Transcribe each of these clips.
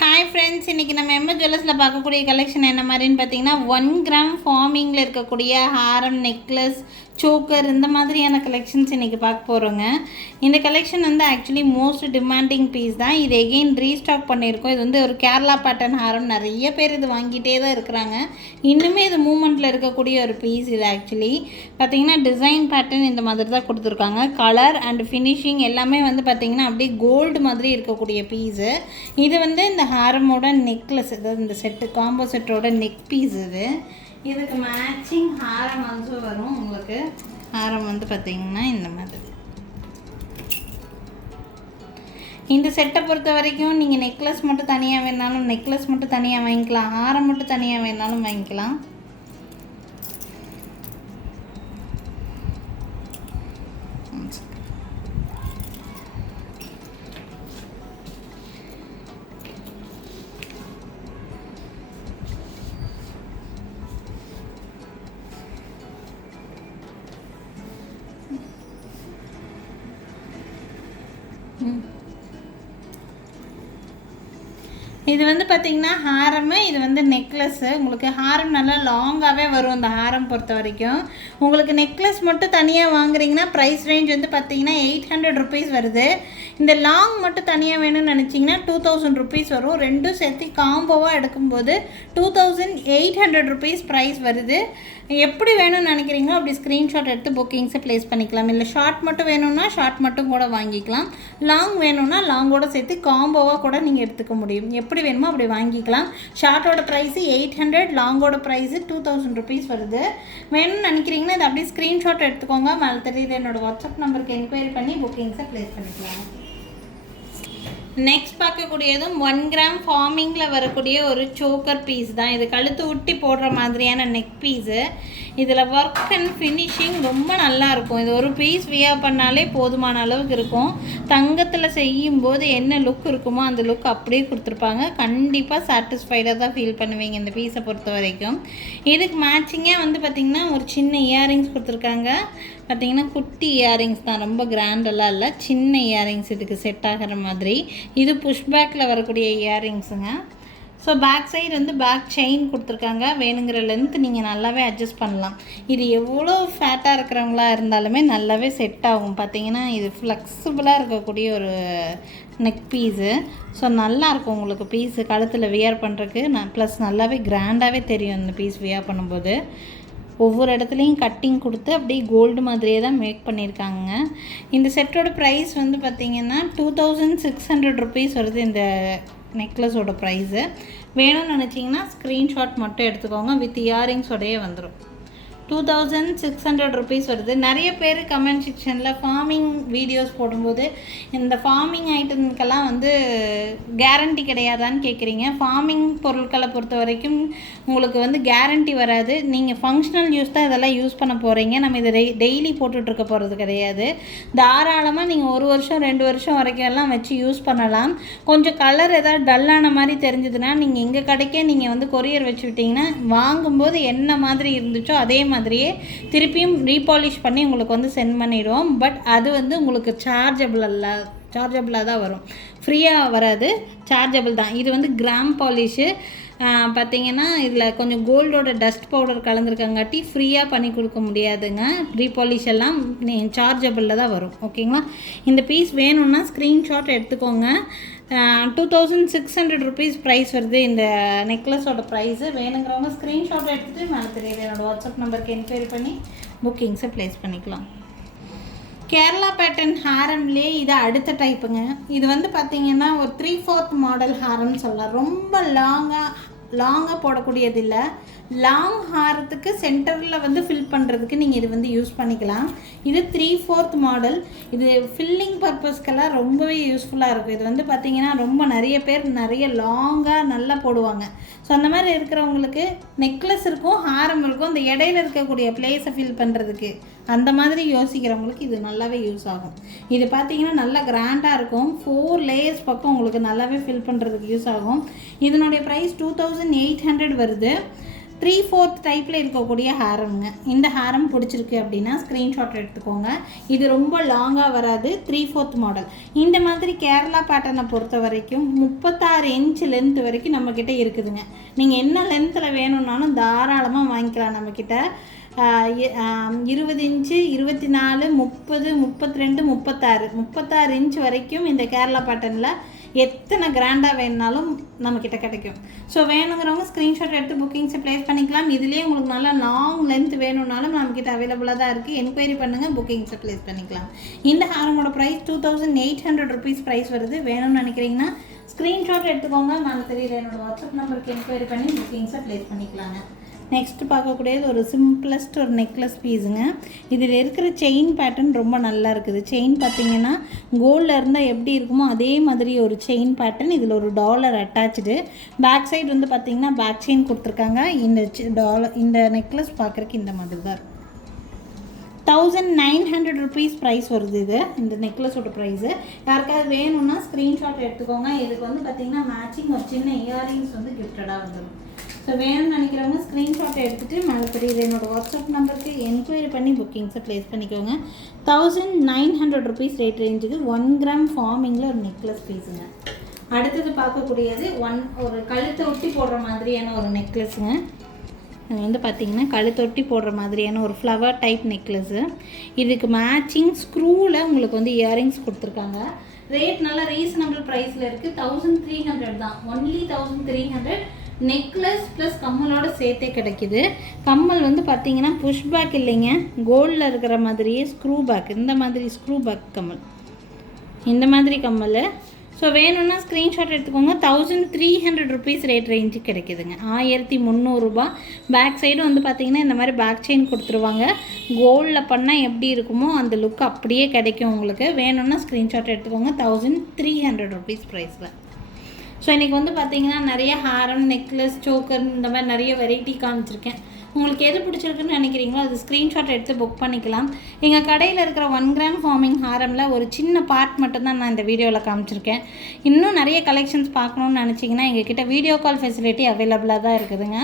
Hi friends, இன்றைக்கி நம்ம MS ஜுவல்லர்ஸில் பார்க்கக்கூடிய கலெக்ஷன் என்ன மாதிரின்னு பார்த்தீங்கன்னா 1 கிராம் ஃபார்மிங்கில் இருக்கக்கூடிய ஹாரம், நெக்லஸ், சோக்கர் இந்த மாதிரியான கலெக்ஷன்ஸ் இன்றைக்கி பார்க்க போகிறோங்க. இந்த கலெக்ஷன் வந்து ஆக்சுவலி மோஸ்ட் டிமாண்டிங் பீஸ் தான். இது எகெயின் ரீஸ்டாக் பண்ணியிருக்கோம். இது வந்து ஒரு கேரளா பேட்டர்ன் ஹாரம். நிறைய பேர் இது வாங்கிட்டே தான் இருக்கிறாங்க. இன்னுமே இது மூமெண்ட்டில் இருக்கக்கூடிய ஒரு பீஸ். இது ஆக்சுவலி பார்த்திங்கன்னா டிசைன் பேட்டர்ன் இந்த மாதிரி தான் கொடுத்துருக்காங்க. கலர் அண்ட் ஃபினிஷிங் எல்லாமே வந்து பார்த்திங்கன்னா அப்படியே கோல்டு மாதிரி இருக்கக்கூடிய பீஸு. இது வந்து இந்த ஹாரமோட நெக்லஸ், அதாவது இந்த செட்டு காம்போ செட்டோட நெக் பீஸ். இதுக்கு மேட்சிங் ஹாரம் ஆல்சோ வரும். உங்களுக்கு ஹாரம் வந்து பார்த்திங்கன்னா இந்த மாதிரி. இந்த செட்டை பொறுத்த வரைக்கும் நீங்கள் நெக்லஸ் மட்டும் தனியாக வேணாலும் நெக்லஸ் மட்டும் தனியாக வாங்கிக்கலாம், ஹாரம் மட்டும் தனியாக வேணாலும் வாங்கிக்கலாம். இது வந்து பார்த்திங்கன்னா ஹாரமு, இது வந்து நெக்லஸ்ஸு. உங்களுக்கு ஹாரம் நல்லா லாங்காகவே வரும். இந்த ஹாரம் பொறுத்த வரைக்கும் உங்களுக்கு நெக்லஸ் மட்டும் தனியாக வாங்குறீங்கன்னா ப்ரைஸ் ரேஞ்ச் வந்து பார்த்திங்கன்னா 800 ருபீஸ் வருது. இந்த லாங் மட்டும் தனியாக வேணும்னு நினச்சிங்கன்னா 2000 ருபீஸ் வரும். ரெண்டும் சேர்த்து காம்போவாக எடுக்கும்போது 2800 ருபீஸ் ப்ரைஸ் வருது. எப்படி வேணும்னு நினைக்கிறீங்களோ அப்படி ஸ்க்ரீன்ஷாட் எடுத்து புக்கிங்ஸை ப்ளேஸ் பண்ணிக்கலாம். இல்லை ஷார்ட் மட்டும் வேணும்னா ஷார்ட் மட்டும் கூட வாங்கிக்கலாம். லாங் வேணும்னா லாங்கோட சேர்த்து காம்போவாக கூட நீங்கள் எடுத்துக்க முடியும். எப்படி வேணுமோ அப்படி வாங்கிக்கலாம். ஷார்ட்டோட ப்ரைஸு 800, லாங்கோட ப்ரைஸு 2000 ருபீஸ் வருது. வேணும்னு நினைக்கிறீங்கன்னா இதை அப்படியே ஸ்க்ரீன்ஷாட் எடுத்துக்கோங்க. மேலே தெரியுது என்னோடய வாட்ஸ்அப் நம்பருக்கு என்கொயரி பண்ணி புக்கிங்ஸை ப்ளேஸ் பண்ணிக்கலாம். நெக்ஸ்ட் பார்க்கக்கூடியதும் 1 கிராம் ஃபார்மிங்கில் வரக்கூடிய ஒரு சோக்கர் பீஸ் தான். இது கழுத்து ஊட்டி போடுற மாதிரியான நெக் பீஸு. இதில் ஒர்க் அண்ட் ஃபினிஷிங் ரொம்ப நல்லாயிருக்கும். இது ஒரு பீஸ் வியர் பண்ணாலே போதுமான அளவுக்கு இருக்கும். தங்கத்தில் செய்யும்போது என்ன லுக் இருக்குமோ அந்த லுக் அப்படியே கொடுத்துருப்பாங்க. கண்டிப்பாக சாட்டிஸ்ஃபைடாக தான் ஃபீல் பண்ணுவீங்க இந்த பீஸை பொறுத்த வரைக்கும். இதுக்கு மேட்சிங்காக வந்து பார்த்திங்கன்னா ஒரு சின்ன இயரிங்ஸ் கொடுத்துருக்காங்க. பார்த்திங்கன்னா குட்டி இயரிங்ஸ் தான், ரொம்ப கிராண்டெல்லாம் இல்லை, சின்ன இயரிங்ஸ் இதுக்கு செட் ஆகிற மாதிரி. இது புஷ்பேக்கில் வரக்கூடிய இயரிங்ஸுங்க. ஸோ பேக் சைடு வந்து பேக் செயின் கொடுத்துருக்காங்க. வேணுங்கிற லென்த் நீங்கள் நல்லாவே அட்ஜஸ்ட் பண்ணலாம். இது எவ்வளோ ஃபேட்டாக இருக்கிறவங்களா இருந்தாலுமே நல்லாவே செட் ஆகும். பார்த்திங்கன்னா இது ஃப்ளெக்சிபிளாக இருக்கக்கூடிய ஒரு நெக் பீஸு. ஸோ நல்லாயிருக்கும் உங்களுக்கு பீஸு கழுத்தில் வியர் பண்ணுறதுக்கு. ப்ளஸ் நல்லாவே கிராண்டாகவே தெரியும் இந்த பீஸ் வியர் பண்ணும்போது. ஒவ்வொரு இடத்துலையும் கட்டிங் கொடுத்து அப்படியே கோல்டு மாதிரியே தான் மேக் பண்ணியிருக்காங்க. இந்த செட்டோட ப்ரைஸ் வந்து பார்த்திங்கன்னா 2600 ருபீஸ் வருது. இந்த நெக்லஸோட ப்ரைஸு வேணும்னு நினச்சிங்கன்னா ஸ்க்ரீன்ஷாட் மட்டும் எடுத்துக்கோங்க. வித் இயரிங்ஸோடையே வந்துடும். 2600 ருபீஸ் வருது. நிறைய பேர் கமெண்ட் செக்ஷனில் ஃபார்மிங் வீடியோஸ் போடும்போது இந்த ஃபார்மிங் ஐட்டம்க்கெல்லாம் வந்து கேரண்டி கிடையாதான்னு கேட்குறீங்க. ஃபார்மிங் பொருட்களை பொறுத்த வரைக்கும் உங்களுக்கு வந்து கேரண்டி வராது. நீங்கள் ஃபங்க்ஷனல் யூஸ் தான் இதெல்லாம் யூஸ் பண்ண போகிறீங்க. நம்ம இதை டெய்லி போட்டுட்ருக்க போகிறது கிடையாது. தாராளமாக நீங்கள் 1 வருஷம் 2 வருஷம் வரைக்கும் எல்லாம் வச்சு யூஸ் பண்ணலாம். கொஞ்சம் கலர் ஏதாவது டல்லான மாதிரி தெரிஞ்சதுன்னா நீங்கள் எங்கள் கடைக்கே நீங்கள் வந்து கொரியர் வச்சு விட்டிங்கன்னா வாங்கும்போது என்ன மாதிரி இருந்துச்சோ அதே மாதிரியே திருப்பியும் ரீபாலிஷ் பண்ணி உங்களுக்கு வந்து சென்ட் பண்ணிடுவோம். பட் அது வந்து உங்களுக்கு சார்ஜபிளாக தான் வரும், ஃப்ரீயாக வராது, சார்ஜபிள் தான். இது வந்து கிராம் பாலிஷு. பார்த்திங்கன்னா இதில் கொஞ்சம் கோல்டோட டஸ்ட் பவுடர் கலந்துருக்கங்காட்டி ஃப்ரீயாக பண்ணி கொடுக்க முடியாதுங்க. ரீபாலிஷ் எல்லாம் சார்ஜபிளில் தான் வரும். ஓகேங்களா? இந்த பீஸ் வேணும்னா ஸ்க்ரீன்ஷாட் எடுத்துக்கோங்க. 2600 ருபீஸ் ப்ரைஸ் வருது இந்த நெக்லஸோட ப்ரைஸு. வேணுங்கிறவங்க ஸ்க்ரீன்ஷாட் எடுத்துகிட்டு மேலே தெரியுது என்னோடய வாட்ஸ்அப் நம்பருக்கு என்கொயரி பண்ணி புக்கிங்ஸை ப்ளேஸ் பண்ணிக்கலாம். கேரளா பேட்டர்ன் ஹாரம்லேயே இது அடுத்த டைப்புங்க. இது வந்து பார்த்திங்கன்னா ஒரு 3/4 மாடல் ஹாரம்னு சொல்லலாம். ரொம்ப லாங்காக போடக்கூடியது இல்லை. லாங் ஹாரத்துக்கு சென்டரில் வந்து ஃபில் பண்ணுறதுக்கு நீங்கள் இது வந்து யூஸ் பண்ணிக்கலாம். இது 3/4 மாடல். இது ஃபில்லிங் பர்பஸ்க்கெல்லாம் ரொம்பவே யூஸ்ஃபுல்லாக இருக்கும். இது வந்து பார்த்திங்கன்னா ரொம்ப நிறைய பேர் நிறைய லாங்காக நல்லா போடுவாங்க. ஸோ அந்த மாதிரி இருக்கிறவங்களுக்கு நெக்லஸ் இருக்கும், ஹாரம் இருக்கும், அந்த இடையில இருக்கக்கூடிய பிளேஸை ஃபில் பண்ணுறதுக்கு அந்த மாதிரி யோசிக்கிறவங்களுக்கு இது நல்லாவே யூஸ் ஆகும். இது பார்த்திங்கன்னா நல்லா கிராண்டாக இருக்கும். 4 லேயர்ஸ் பக்கம் உங்களுக்கு நல்லாவே ஃபில் பண்ணுறதுக்கு யூஸ் ஆகும். இதனுடைய ப்ரைஸ் 2800 வருது. 3/4 டைப்பில் இருக்கக்கூடிய ஹேரம்ங்க. இந்த ஹேரம் பிடிச்சிருக்கு அப்படின்னா ஸ்க்ரீன்ஷாட் எடுத்துக்கோங்க. இது ரொம்ப லாங்காக வராது, 3/4 மாடல். இந்த மாதிரி கேரளா பேட்டர்னை பொறுத்த வரைக்கும் 36 இன்ச் லென்த் வரைக்கும் நம்மக்கிட்ட இருக்குதுங்க. நீங்கள் என்ன லென்த்தில் வேணும்னாலும் தாராளமாக வாங்கிக்கலாம். நம்மக்கிட்ட 20 இன்ச்சு, 24, 30, 32, 36 இன்ச் வரைக்கும் இந்த கேரளா பேட்டர்னில் எத்தனை கிராண்டாக வேணுனாலும் நம்மக்கிட்ட கிடைக்கும். ஸோ வேணுங்கிறவங்க ஸ்க்ரீன்ஷாட் எடுத்து புக்கிங்ஸை ப்ளேஸ் பண்ணிக்கலாம். இதுலேயே உங்களுக்கு நல்லா லாங் லென்த் வேணும்னாலும் நம்மக்கிட்ட அவைலபிளாக தான் இருக்குது. என்கொயரி பண்ணுங்கள், புக்கிங்ஸை ப்ளேஸ் பண்ணிக்கலாம். இந்த ஹாரமோட ப்ரைஸ் 2800 ருபீஸ் ப்ரைஸ் வருது. வேணும்னு நினைக்கிறீங்கன்னா ஸ்க்ரீன்ஷாட் எடுத்துக்கோங்க. நான் தெரியுற என்னோடய வாட்ஸ்அப் நம்பருக்கு என்கொயரி பண்ணி புக்கிங்ஸை ப்ளேஸ் பண்ணிக்கலாங்க. நெக்ஸ்ட்டு பார்க்கக்கூடியது ஒரு சிம்பிளஸ்ட் ஒரு நெக்லஸ் பீஸுங்க. இதில் இருக்கிற செயின் பேட்டர்ன் ரொம்ப நல்லா இருக்குது. செயின் பார்த்திங்கன்னா கோல்டில் இருந்தால் எப்படி இருக்குமோ அதே மாதிரி ஒரு செயின் பேட்டர்ன். இதில் ஒரு டாலர் அட்டாச்சு. பேக் சைடு வந்து பார்த்திங்கன்னா பேக் செயின் கொடுத்துருக்காங்க. இந்த நெக்லஸ் பார்க்குறக்கு இந்த மாதிரி தான் இருக்கும். 1900 ருபீஸ் ப்ரைஸ் வருது. இது இந்த நெக்லஸோட ப்ரைஸு. யாருக்காவது வேணும்னா ஸ்க்ரீன்ஷாட் எடுத்துக்கோங்க. இதுக்கு வந்து பார்த்திங்கன்னா மேட்சிங் ஒரு சின்ன இயரிங்ஸ் வந்து கிஃப்டடாக வந்துடும். ஸோ வேணும்னு நினைக்கிறவங்க ஸ்க்ரீன்ஷாட் எடுத்துகிட்டு மேலே தெரியுது என்னோடய வாட்ஸ்அப் நம்பருக்கு என்கொயரி பண்ணி புக்கிங்ஸை ப்ளேஸ் பண்ணிக்கோங்க. 1900 ருபீஸ் ரேட் ரேஞ்சுக்கு 1 கிராம் ஃபார்மிங்கில் ஒரு நெக்லஸ் பீஸுங்க. அடுத்தது பார்க்கக்கூடியது ஒரு கழுத்தை ஒட்டி போடுற மாதிரியான ஒரு நெக்லஸுங்க. இது வந்து பார்த்திங்கன்னா கழுத்தொட்டி போடுற மாதிரியான ஒரு ஃப்ளவர் டைப் நெக்லஸ்ஸு. இதுக்கு மேட்சிங் ஸ்க்ரூவில் உங்களுக்கு வந்து இயரிங்ஸ் கொடுத்துருக்காங்க. ரேட் நல்லா ரீசனபிள் ப்ரைஸில் இருக்குது. 1300 தான், ஒன்லி 1300. நெக்லஸ் ப்ளஸ் கம்மலோட சேர்த்தே கிடைக்கிது. கம்மல் வந்து பார்த்திங்கன்னா புஷ் பேக் இல்லைங்க, கோல்டில் இருக்கிற மாதிரியே ஸ்க்ரூ பேக். இந்த மாதிரி ஸ்க்ரூ பேக் கம்மல், இந்த மாதிரி கம்மல். ஸோ வேணும்னா ஸ்க்ரீன்ஷாட் எடுத்துக்கோங்க. 1300 ருபீஸ் ரேட் ரேஞ்சு கிடைக்குதுங்க. 1300 ரூபா. பேக் சைடு வந்து பார்த்திங்கன்னா இந்த மாதிரி பேக் செயின் கொடுத்துருவாங்க. கோல்டில் பண்ணால் எப்படி இருக்குமோ அந்த லுக் அப்படியே கிடைக்கும் உங்களுக்கு. வேணும்னா ஸ்க்ரீன்ஷாட் எடுத்துக்கோங்க. 1300 ருபீஸ் ப்ரைஸில். ஸோ இன்றைக்கி வந்து பார்த்திங்கன்னா நிறைய ஹாரம், நெக்லஸ், சோக்கர் இந்த மாதிரி நிறைய வெரைட்டி காமிச்சிருக்கேன். உங்களுக்கு எது பிடிச்சிருக்குன்னு நினைக்கிறீங்களோ அது ஸ்க்ரீன்ஷாட் எடுத்து புக் பண்ணிக்கலாம். எங்கள் கடையில் இருக்கிற 1 கிராம் ஃபார்மிங் ஹாரமில் ஒரு சின்ன பார்ட் மட்டும்தான் நான் இந்த வீடியோவில் காமிச்சிருக்கேன். இன்னும் நிறைய கலெக்ஷன்ஸ் பார்க்கணுன்னு நினச்சிங்கன்னா எங்ககிட்ட வீடியோ கால் ஃபெசிலிட்டி அவைலபிளாக தான் இருக்குதுங்க.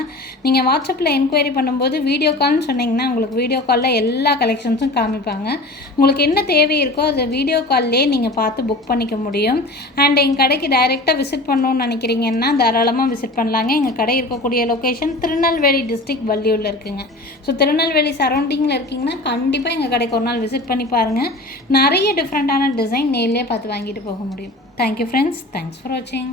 நீங்கள் வாட்ஸ்அப்பில் என்கொயரி பண்ணும்போது வீடியோ கால்னு சொன்னிங்கன்னா உங்களுக்கு வீடியோ காலில் எல்லா கலெக்ஷன்ஸும் காமிப்பாங்க. உங்களுக்கு என்ன தேவை இருக்கோ அதை வீடியோ கால்லே நீங்கள் பார்த்து புக் பண்ணிக்க முடியும். அண்ட் எங்கள் கடைக்கு டைரெக்டாக விசிட் பண்ணணும்னு நினைக்கிறீங்கன்னா தாராளமாக விசிட் பண்ணலாங்க. எங்கள் கடை இருக்கக்கூடிய லொக்கேஷன் திருநெல்வேலி டிஸ்ட்ரிக்ட் வள்ளியூர் இருக்குங்க. ஸோ திருநெல்வேலி சரௌண்டிங்கில் இருக்கீங்கன்னா கண்டிப்பாக எங்கள் கடைக்கு ஒரு நாள் விசிட் பண்ணி பாருங்கள். நிறைய டிஃப்ரெண்ட்டான டிசைன் நேர்லேயே பார்த்து வாங்கிட்டு போக முடியும். தேங்க்யூ ஃப்ரெண்ட்ஸ், தேங்க்ஸ் ஃபார் வாட்சிங்.